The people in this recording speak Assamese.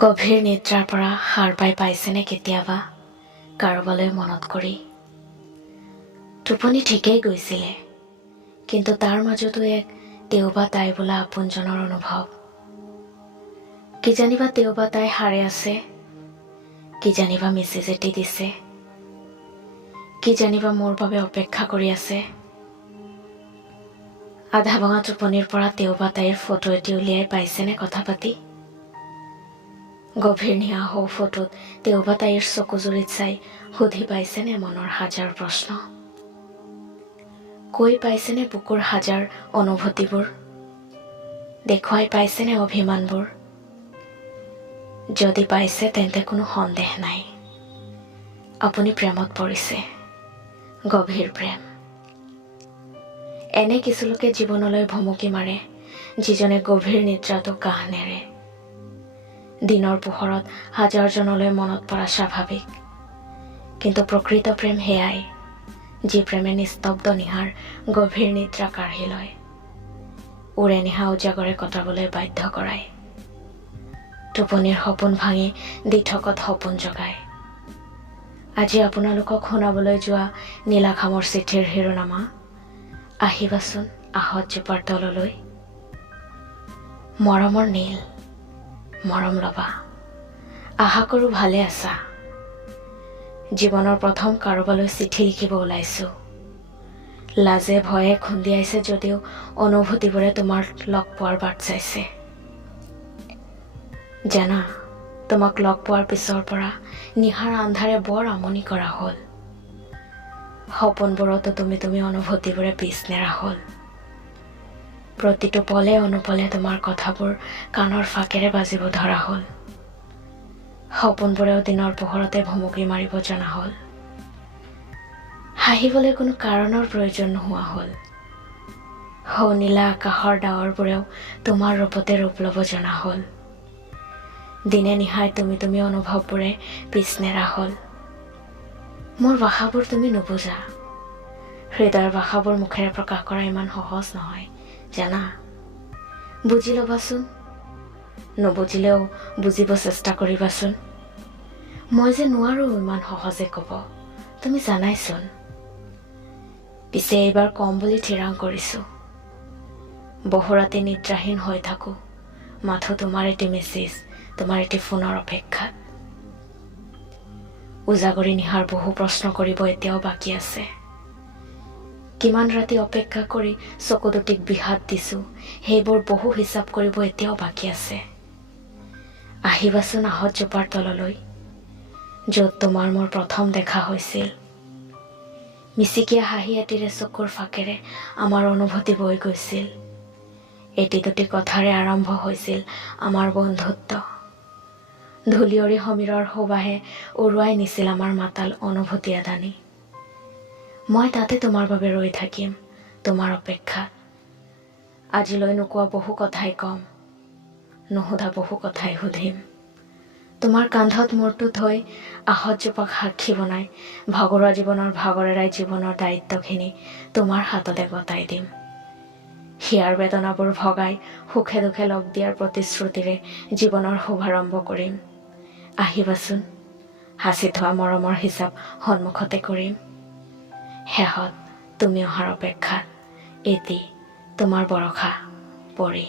গভীৰ নিদ্ৰাৰ পৰা সাৰ পাইছেনে কেতিয়াবা কাৰোবালৈ মনত কৰি? টোপনি ঠিকেই গৈছিলে, কিন্তু তাৰ মাজতো এক তেওঁ বা তাই বোলা আপোনজনৰ অনুভৱ। কিজানিবা তেওঁ বা তাই সাৰে আছে, কিজানিবা মেছেজ এটি দিছে, কিজানিবা মোৰ বাবে অপেক্ষা কৰি আছে। আধা ভঙা টোপনিৰ পৰা তেওঁ বা তাইৰ ফটো এটি উলিয়াই পাইছেনে কথা পাতি? গভীৰ নিশা সৌ ফটোত তেওঁ বা তাইৰ চকুজুৰিত চাই সুধি পাইছেনে মনৰ হাজাৰ প্ৰশ্ন? কৈ পাইছেনে বুকুৰ হাজাৰ অনুভূতিবোৰ? দেখুৱাই পাইছেনে অভিমানবোৰ? যদি পাইছে তেন্তে কোনো সন্দেহ নাই, আপুনি প্ৰেমত পৰিছে, গভীৰ প্ৰেম। এনে কিছু লোকে জীৱনলৈ ভুমুকি মাৰে, যিজনে গভীৰ নিদ্ৰাটো কাহ নেৰে। দিনৰ পোহৰত হাজাৰজনলৈ মনত পৰা স্বাভাৱিক, কিন্তু প্ৰকৃত প্ৰেম সেয়াই, যি প্ৰেমে নিস্তব্ধ নিশাৰ গভীৰ নিদ্ৰা কাঢ়ি লয়, উৰে নিশা উজাগৰে কটাবলৈ বাধ্য কৰায়, টোপনিৰ সপোন ভাঙি দিঠকত সপোন জগায়। আজি আপোনালোকক শুনাবলৈ যোৱা নীলাখামৰ চিঠিৰ শিৰোনামা, আহিবাচোন আহঁত জোপাৰ তললৈ। মৰমৰ নীল, মৰম ল'বা, আশা কৰোঁ ভালে আছা। জীৱনৰ প্ৰথম কাৰোবালৈ চিঠি লিখিব ওলাইছোঁ। লাজে ভয়ে খুন্দিয়াইছে যদিও অনুভূতিবোৰে তোমাৰ লগ পোৱাৰ বাট চাইছে। জানা, তোমাক লগ পোৱাৰ পিছৰ পৰা নিশাৰ আন্ধাৰে বৰ আমনি কৰা হ'ল। সপোনবোৰতো তুমি অনুভূতিবোৰে পিছ নেৰা হ'ল। প্ৰতিটো পলে অনুপলে তোমাৰ কথাবোৰ কাণৰ ফাকেৰে বাজিব ধৰা হ'ল। সপোনবোৰেও দিনৰ পোহৰতে ভুমুকি মাৰিব জনা হ'ল। হাঁহিবলৈ কোনো কাৰণৰ প্ৰয়োজন নোহোৱা হ'ল। সৌ নীলা আকাশৰ ডাৱৰবোৰেও তোমাৰ ৰূপতে ৰূপ ল'ব জনা হ'ল। দিনে নিশাই তুমি অনুভৱবোৰে পিছ নেৰা হ'ল। মোৰ ভাষাবোৰ তুমি নুবুজা। হৃদয়ৰ ভাষাবোৰ মুখেৰে প্ৰকাশ কৰা ইমান সহজ নহয়, জানা। বুজি ল'বাচোন, নুবুজিলেও বুজিব চেষ্টা কৰিবাচোন। মই যে নোৱাৰো ইমান সহজে ক'ব, তুমি জানাইচোন। পিছে এইবাৰ কম বুলি থিৰাং কৰিছোঁ। বহু ৰাতি নিদ্ৰাহীন হৈ থাকোঁ, মাথো তোমাৰ এটি মেছেজ, তোমাৰ এটি ফোনৰ অপেক্ষাত। উজাগৰি নিশাৰ বহু প্ৰশ্ন কৰিব এতিয়াও বাকী আছে। কিমান ৰাতি অপেক্ষা কৰি চকু দুটিক বিষাদ দিছোঁ, সেইবোৰ বহু হিচাপ কৰিব এতিয়াও বাকী আছে। আহিবাচোন আহঁত জোপাৰ তললৈ, য'ত তোমাৰ মোৰ প্ৰথম দেখা হৈছিল। মিচিকীয়া হাঁহি এটিৰে চকুৰ ফাকেৰে আমাৰ অনুভূতি বৈ গৈছিল। এটি দুটি কথাৰে আৰম্ভ হৈছিল আমাৰ বন্ধুত্ব। ধূলিয়ৰী সমীৰৰ সুবাহে উৰুৱাই নিছিল আমাৰ মাতাল অনুভূতি এদানি। মই তাতে তোমাৰ বাবে ৰৈ থাকিম, তোমাৰ অপেক্ষাত। আজিলৈ নোকোৱা বহু কথাই কম, নুসুধা বহু কথাই সুধিম। তোমাৰ কান্ধত মূৰটো থৈ আহঁত জোপাক সাক্ষী বনাই ভাগৰুৱা জীৱনৰ ভাগৰেৰাই জীৱনৰ দায়িত্বখিনি তোমাৰ হাততে গতাই দিম। হিয়াৰ বেদনাবোৰ ভগাই সুখে দুখে লগ দিয়াৰ প্ৰতিশ্ৰুতিৰে জীৱনৰ শুভাৰম্ভ কৰিম। আহিবাচোন, সাঁচি থোৱা মৰমৰ হিচাপ সন্মুখতে কৰিম। শেষত তুমি অহাৰ অপেক্ষাত এটি তোমাৰ বৰষা পৰি।